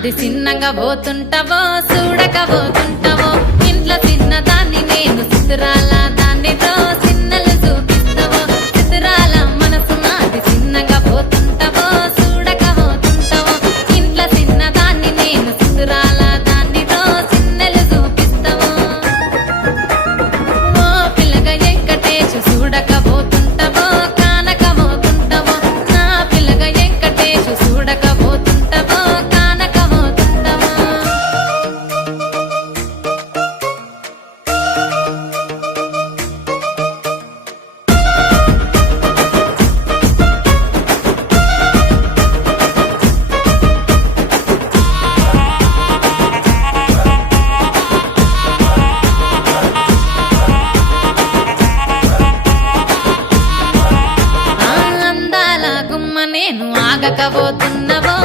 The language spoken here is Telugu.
నాది చిన్నగా పోతుంటావో చూడకపోతుంటావో ఇంట్లో చిన్నదాన్ని నేను చిత్రాల దాన్నితో చిన్నలు చూపిస్తావో చిత్రాల మనసు నాది చిన్నగా పోతుంటావో చూడకపోతుంటావో ఇంట్లో చిన్నదాన్ని నేను చిత్రాల దాన్నితో చిన్నలు చూపిస్తావో ఓ పిల్లగా వెంకటేశు చూడకపోతుంటావో కానకపోతుంటావో నా పిల్లగా వెంకటేశు చూడకపోతుంటావో కానకపోతుంటావో ఆ అందాల గుమ్మ నేను ఆగకపోతున్నవో